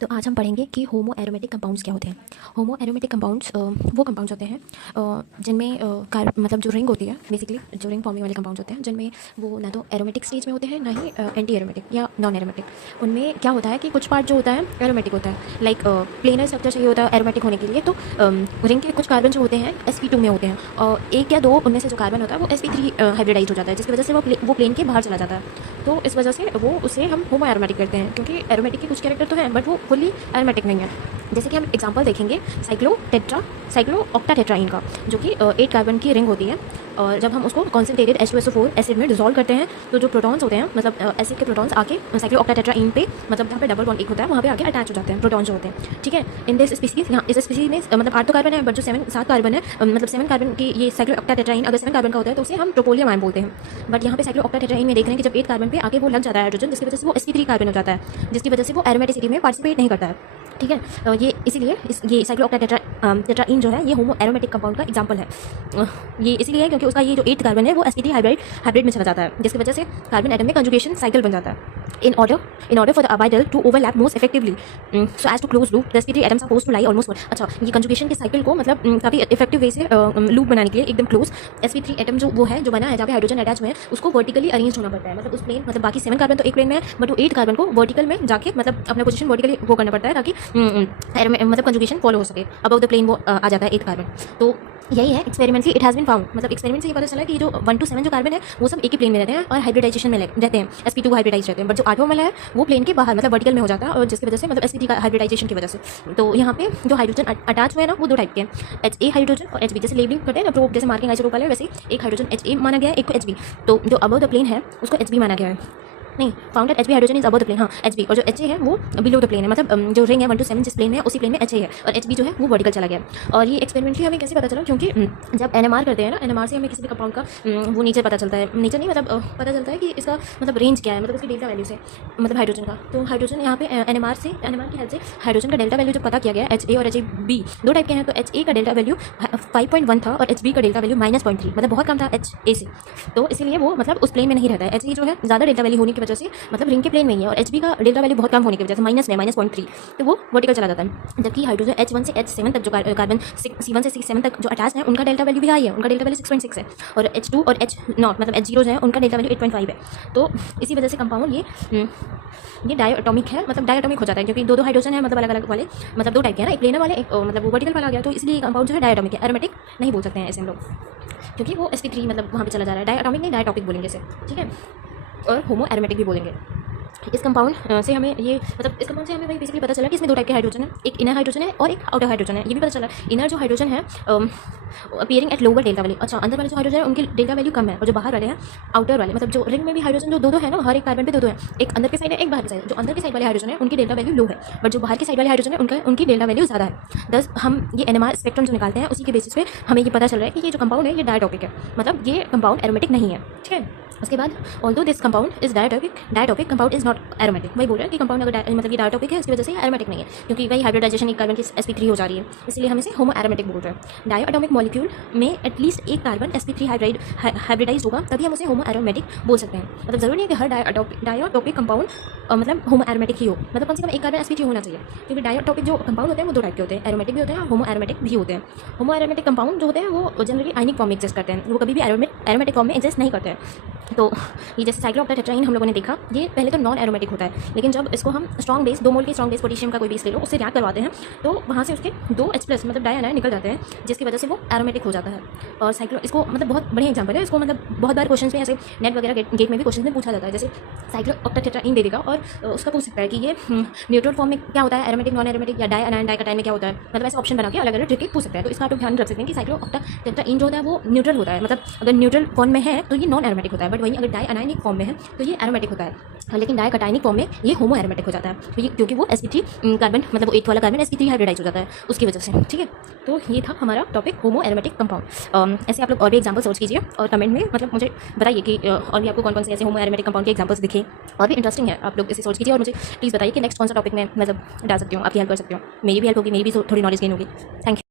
तो आज हम पढ़ेंगे कि होमो एरोमेटिक कंपाउंड्स क्या होते हैं। होमो एरोमेटिक कंपाउंड्स वो कंपाउंड्स होते हैं जिनमें मतलब जो रिंग होती है, बेसिकली जो रिंग फॉर्मिंग वाले कंपाउंड्स होते हैं, जिनमें वो ना तो एरोमेटिक स्टेज में होते हैं, ना ही एंटी एरोमेटिक या नॉन एरोमेटिक। उनमें क्या होता है कि कुछ पार्ट जो होता है एरोमेटिक होता है, लाइक प्लेनर स्ट्रक्चर चाहिए होता है एरोमेटिक होने के लिए। तो रिंग के कुछ कार्बन जो होते हैं sp2 में होते हैं, और एक या दो उनमें से जो कार्बन होता है वो sp3 हाइब्रिडाइज हो जाता है, जिसकी वजह से वो प्लेन के बाहर चला जाता है। तो इस वजह से उसे हम होमो एरोमेटिक करते हैं, क्योंकि एरोमेटिक के कुछ कैरेक्टर तो हैं बट वो फुली एरोमेटिक नहीं है। जैसे कि हम एग्जांपल देखेंगे साइक्लो ऑक्टाटेट्राइन का, जो कि 8 कार्बन की रिंग होती है। और जब हम उसको कॉन्सेंट्रेटेड H2SO4 एसिड में डिसॉल्व करते हैं, तो जो प्रोटॉन्स होते हैं, मतलब एसिड के प्रोटॉन्स आके साइक्लो ऑक्टाटेट्राइन पे, मतलब जहाँ पे डबल बॉन्ड एक होता है वहाँ पे आके अटैच हो जाते हैं प्रोटॉन्स जो होते हैं। ठीक है, इन दिस स्पीसीज, यहाँ इस स्पीसीज में मतलब 8 तो कार्बन है, बट जो 7 कार्बन है, मतलब 7 कार्बन की ये साइक्लो ऑक्टाटेट्राइन अगर 7 कार्बन का होता है तो उसे हम ट्रोपोलियम आयन बोलते हैं। बट यहाँ पे साइक्लो ऑक्टाटेट्राइन में देख रहे हैं कि जब 8 कार्बन पे आके वो लग जाता है हाइड्रोजन, जिसकी वजह से वो sp3 कार्बन हो जाता है, जिसकी वजह से वो एरोमेटिसिटी में पार्टिसिपेट नहीं करता है। ठीक है, ये इसीलिए ये साइक्लो ऑक्टाटेट्राइन जो है ये होमो एरोमेटिक कंपाउंड का एग्जांपल है। ये इसीलिए है क्योंकि उसका ये जो 8th कार्बन है वो sp3 हाइब्रिड में चला जाता है, जिसकी वजह से कार्बन एटम में कंजुगेशन साइकिल बन जाता है। In order for the orbital to overlap most effectively, so as to close loop, the sp3 atoms are supposed to lie almost one. अच्छा, ये कंजुगेशन के साइकिल को मतलब काफ़ी इफेक्टिव वे से लूप बनाने के लिए एकदम क्लोज sp3 एटम जो वो है जो बना है जहाँ पे हाइड्रोजन अटैच हुए हैं, उसको वर्टिकली अरेंज होना पड़ता है। मतलब उस प्लेन, मतलब बाकी 7 कार्बन तो एक प्लेन में है, बट वो 8 कार्बन को वर्टिकल में जाके मतलब अपना पोजीशन वर्टिकली वो करना पड़ता है, ताकि मतलब कंजुगेशन फॉलो हो सके। अबव द प्लेन वो आ जाता है 8 कार्बन। तो यही है experimentally it has been found, मतलब एक्सपेरिमेंट से ये पता चला कि जो 1 to 7 जो कार्बन है वो सब एक ही प्लेन में रहते हैं और हाइब्रिडाइजेशन में रहते हैं, sp2 हाइब्रिडाइज रहते हैं। बट जो 8वां वाला है वो प्लेन के बाहर मतलब वर्टिकल में हो जाता है, और जिसकी वजह से मतलब sp3 का हाइब्रिडाइजेशन की वजह से। तो यहाँ पे जो हाइड्रोजन अटैच हुए हैं ना वो 2 टाइप के हैं, Ha हाइड्रोजन और Hb। जैसे लेबलिंग करते हैं ना प्रोब, जैसे मार्किंग आइसोटोप वाले, वैसे एक हाइड्रोजन Ha माना गया है, एक को Hb। तो जो अबव द प्लेन है उसको Hb माना गया है, नहीं found at Hb hydrogen is above the plane, हाँ Hb। और जो Ha है वो बिलो द प्लेन है, मतलब जो रिंग है 1 to 7 जिस प्लेन में है उसी प्लेन में Ha है, और Hb जो है वो वर्टिकल चला गया। और ये एक्सपेरिमेंटली हमें कैसे पता चला, क्योंकि जब NMR करते हैं ना, NMR से हमें किसी भी कंपाउंड का वो नेचर पता चलता है, नेचर नहीं मतलब पता चलता है कि इसका मतलब रेंज क्या है, मतलब उसकी डेल्टा वैल्यू से, मतलब हाइड्रोजन का। तो हाइड्रोजन यहाँ पे NMR की हेल्प से हाइड्रोजन का डेल्टा वैल्यू जब पता किया गया, Ha और Hb 2 टाइप के हैं, तो Ha का डेल्टा वैल्यू 5.1 था और Hb का डेल्टा वैल्यू -0.3, मतलब बहुत कम था Ha से। तो इसलिए वो मतलब उस प्लेन में नहीं रहता है। Ha जो है ज़्यादा डेल्टा वैल्यू होने की वजह से मतलब रिंग के प्लेन में ही है, और Hb का डेल्टा वैल्यू बहुत कम होने की वजह से -0.3, तो वो वर्टिकल चला जाता है। जबकि हाइड्रोजन H1 से H7 तक जो कार्बन C1 से C7 तक जो अटैच है उनका डेल्टा वैल्यू भी हाई है, उनका डेल्टा वैल्यू 6.6 है। और H2 और H0 मतलब H0 जो है उनका डेल्टा वैल्यू 8.5 है। तो इसी वजह से कंपाउंड ये डायटोमिक है, मतलब डायटोमिक हो जाता है, क्योंकि 2 हाइड्रोजन है, मतलब अलग अलग वाले, मतलब 2 टाइप के हैं ना, एक प्लेनर वाले, एक मतलब वो वर्टिकल वाला आ गया। तो इसलिए कंपाउंड जो है डायटोमिक है, एरोमेटिक नहीं बोल सकते हैं ऐसे हम लोग, क्योंकि वो sp3 मतलब वहाँ पे चला जा रहा है। डायटोमिक नहीं डायटोपिक बोलेंगे इसे, ठीक है। और होमो एरोमेटिक भी बोलेंगे। इस कंपाउंड से हमें ये मतलब इस कंपाउंड से हमें भाई बेसिकली पता चला कि इसमें 2 टाइप के हाइड्रोजन है, एक इनर हाइड्रोजन है और एक आउटर हाइड्रोजन है। ये भी पता चला इनर जो हाइड्रोजन है appearing at lower delta value, अच्छा अंदर वाले जो हाइड्रोजन है उनकी डेल्टा वैल्यू कम है, और जो बाहर वाले हैं आउटर वाले, मतलब जो रिंग में भी हाइड्रोजन जो 2 है ना, हर एक कार्बन पे 2 है, एक अंदर की साइड है एक बाहर की साइड। जो अंदर की साइड वाले हाइड्रोजन है उनकी डेल्टा वैल्यू लो है, बट जो बाहर की साइड वाले हाइड्रोजन है उनकी डेल्टा वैल्यू ज़्यादा है। दस हम ये NMR स्पेक्ट्रम जो निकालते हैं उसी के बेसिस पे हमें ये पता चल रहा है कि ये जो कंपाउंड है ये डायटोपिक है, मतलब ये कंपाउंड एरोमेटिक नहीं है। ठीक है, उसके बाद although this compound is diatropic compound is not aromatic. वही बोल रहे हैं कि कंपाउंड अगर मतलब ये डायटोपिक है इसकी वजह से एरोमेटिक नहीं है, क्योंकि वही हाइब्रिडाइजेशन एक कार्बन की sp3 हो जा रही है, इसलिए हम इसे होमो एरोमेटिक बोल रहे हैं। डायोटोमिक मॉलिक्यूल में एटलीस्ट एक कार्बन sp3 हाइब्रिडाइज होगा, तभी हम उसे होमो एरोमेटिक बोल सकते हैं। मतलब जरूरी नहीं है कि हर डायोटोपिक कंपाउंड मतलब होमो एरोमेटिक ही हो, मतलब कम से कम एक कार्बन sp3 होना चाहिए, क्योंकि डायोटोपिक जो कंपाउंड होते हैं वो 2 टाइप के होते हैं, एरोमेटिक भी होते हैं और होमो एरोमेटिक भी होते हैं। होमो एरोमेटिक कंपाउंड जो होते हैं वो जनरली आयनिक फॉर्म में एग्जिस्ट करते हैं, वो कभी भी एरोमेटिक फॉर्म में एग्जिस्ट नहीं करते हैं। तो ये जैसे साइक्लो ऑक्टाटेट्राइन हम लोगों ने देखा, ये पहले तो नॉन एरोमेटिक होता है, लेकिन जब इसको हम स्ट्रॉन्ग बेस 2 मोल के स्ट्रॉन्ग बेस पोटेशियम का कोई बेस ले लो, उससे रिएक्ट करवाते हैं, तो वहाँ से उसके 2 H+ मतलब डायनाइन निकल जाते हैं, जिसकी वजह से वो एरोमेटिक हो जाता है। और साइक्लो इसको मतलब बहुत बढ़िया एग्जाम्पल है, इसको मतलब बहुत बार क्वेश्चन में ऐसे नेट वगैरह गेट में भी क्वेश्चन में पूछा जाता है। जैसे साइक्लो ऑक्टाटेट्राइन दे देगा और उसका पूछ सकता है कि ये न्यूट्रल फॉर्म में क्या होता है, एरोमेटिक नॉन एरोमेटिक या डायनाइन डाइकाटाइन में क्या होता है, मतलब ऐसे ऑप्शन बना के अलग अलग ट्रिक पूछ सकता है। तो इसका आप लोग ध्यान रख सकते हैं कि साइक्लो ऑक्टाटेट्राइन जो होता है वो न्यूट्रल होता है, मतलब अगर न्यूट्रल फॉर्म में है तो ये नॉन एरोमेटिक होता है, बट वहीं अगर डायनाइनिक फॉर्म में है तो ये एरोमेटिक होता है, लेकिन डायकाटाइनिक फॉर्म में ये होमो एरोमेटिक हो जाता है, तो ये क्योंकि वो sp3 कार्बन मतलब वो एक वाला कार्बन sp3 हाइब्रिडाइज हो जाता है उसकी वजह से। ठीक है, तो ये था हमारा टॉपिक होमो एरोमेटिक कंपाउंड। ऐसे आप लोग और भी एग्जाम्पल सर्च कीजिए और कमेंट में मतलब मुझे बताइए कि और भी आपको कौन कौन से ऐसे होमो एरोमेटिक कंपाउंड के एग्जाम्पल्स दिखे और भी इंटरेस्टिंग है, आप लोग इसे सर्च कीजिए और मुझे प्लीज़ बताइए कि नेक्स्ट कौन सा टॉपिक में मतलब डाल सकती हूँ, आपकी हेल्प कर सकती हूँ, मेरी भी हेल्प होगी, मेरी भी थोड़ी नॉलेज गेन होगी। Thank you.